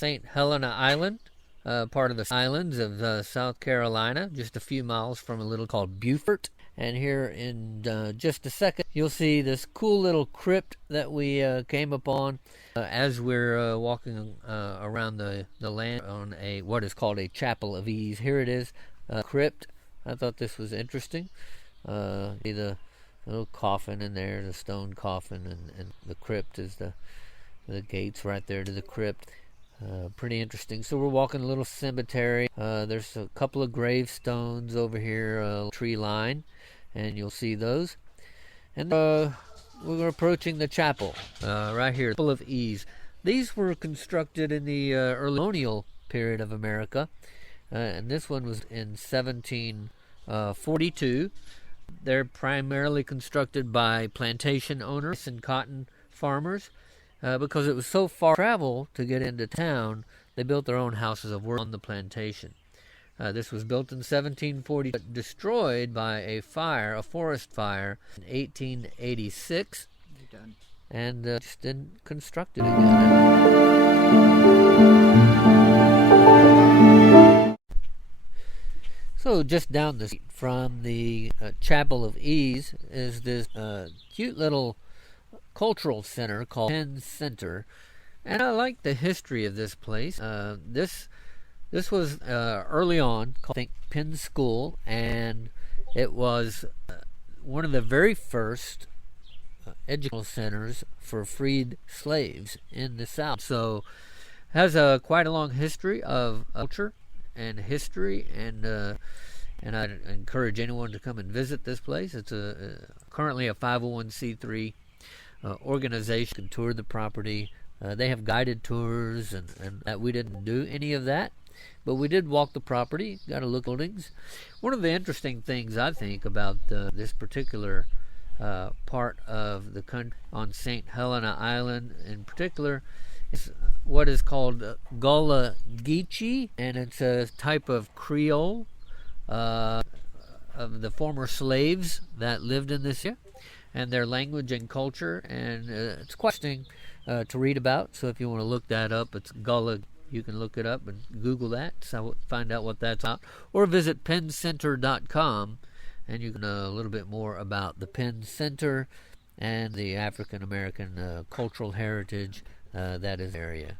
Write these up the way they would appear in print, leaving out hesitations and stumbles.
St. Helena Island, part of the islands of South Carolina, just a few miles from a little called Beaufort. And here in just a second, you'll see this cool little crypt that we came upon as we're walking around the land on what is called a Capel of Ease. Here it is, crypt. I thought this was interesting. See the little coffin in there, the stone coffin, and the crypt is the gates right there to the crypt. Pretty interesting. So we're walking a little cemetery. There's a couple of gravestones over here, tree line, and you'll see those. And we're approaching the chapel right here, Capel of Ease. These were constructed in the early colonial period of America, and this one was in 1742. They're primarily constructed by plantation owners and cotton farmers. Because it was so far travel to get into town, they built their own houses of work on the plantation. This was built in 1740, but destroyed by a forest fire, in 1886, and just didn't construct it again. So just down the street from the Capel of Ease is this cute little cultural center called Penn Center, and I like the history of this place. This was early on called, I think, Penn School, and it was one of the very first educational centers for freed slaves in the South. So it has quite a long history of culture and history, and I encourage anyone to come and visit this place. It's currently a 501c3 organization. Can tour the property. They have guided tours, and that we didn't do any of that, but we did walk the property, got to look at buildings. One of the interesting things I think about this particular part of the country on St. Helena Island in particular is what is called Gullah Geechee, and it's a type of Creole of the former slaves that lived in this area, and their language and culture, and it's quite interesting to read about. So if you want to look that up, it's Gullah. You can look it up and Google that, so find out what that's about, or visit penncenter.com, and you can know a little bit more about the Penn Center and the African American cultural heritage that is the area.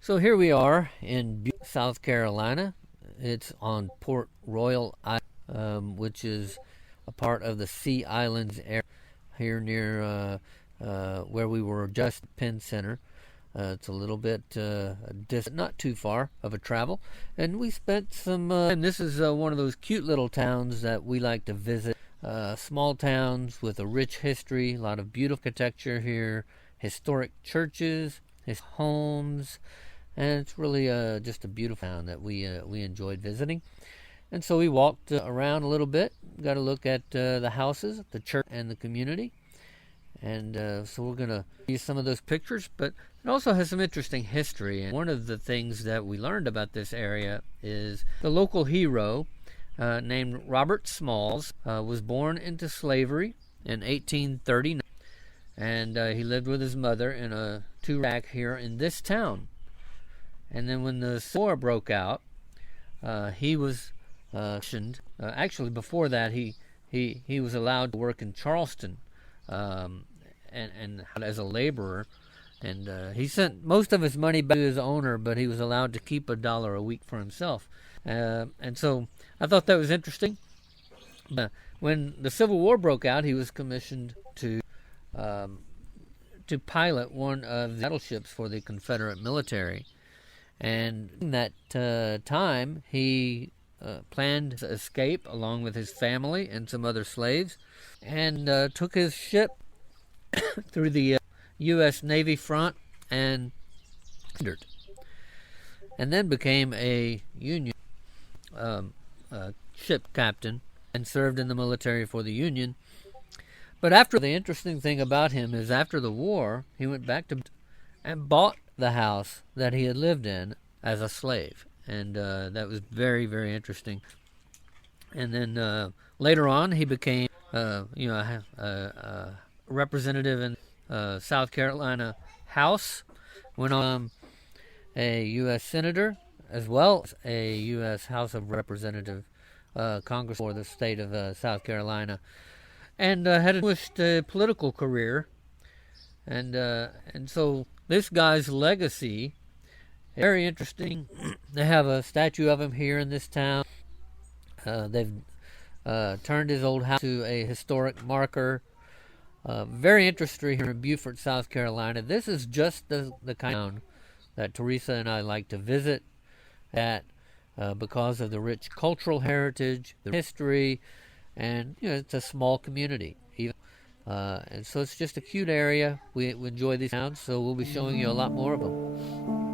So here we are in Beaufort, South Carolina. It's on Port Royal Island, which is a part of the Sea Islands area here near where we were just at Penn Center. It's a little bit distant, not too far of a travel. And we spent some time. This is one of those cute little towns that we like to visit. Small towns with a rich history, a lot of beautiful architecture here, historic churches, his homes, and it's really just a beautiful town that we enjoyed visiting. And so we walked around a little bit, got a look at the houses, the church, and the community. And so we're going to use some of those pictures, but it also has some interesting history. And one of the things that we learned about this area is the local hero named Robert Smalls was born into slavery in 1839, and he lived with his mother in a two-rack here in this town. And then when the Civil War broke out, he was actually before that he was allowed to work in Charleston, and as a laborer, and he sent most of his money back to his owner, but he was allowed to keep $1 a week for himself. And so I thought that was interesting. When the Civil War broke out, he was commissioned to pilot one of the battleships for the Confederate military. And in that time, he planned to escape along with his family and some other slaves, and took his ship through the U.S. Navy front and surrendered, and then became a Union ship captain and served in the military for the Union. But the interesting thing about him is after the war, he went back to and bought the house that he had lived in as a slave, and that was very, very interesting. And then later on, he became a representative in South Carolina House, went on a U.S. Senator, as well as a U.S. House of Representative Congress for the state of South Carolina, and had a distinguished political career. And so this guy's legacy is very interesting. They have a statue of him here in this town. They've turned his old house to a historic marker. Very interesting here in Beaufort, South Carolina. This is just the kind of town that Teresa and I like to visit at because of the rich cultural heritage, the history, and it's a small community. And so it's just a cute area. We enjoy these towns, so we'll be showing you a lot more of them.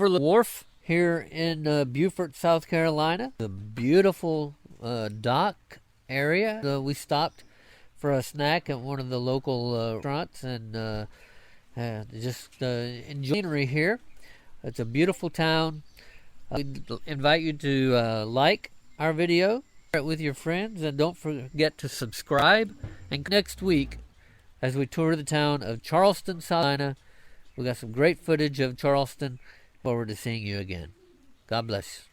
overlook Wharf here in Beaufort, South Carolina. A beautiful dock area. We stopped for a snack at one of the local restaurants and just enjoy scenery here. It's a beautiful town. We invite you to like our video, share it with your friends, and don't forget to subscribe. And next week, as we tour the town of Charleston, South Carolina, we got some great footage of Charleston. Forward to seeing you again. God bless.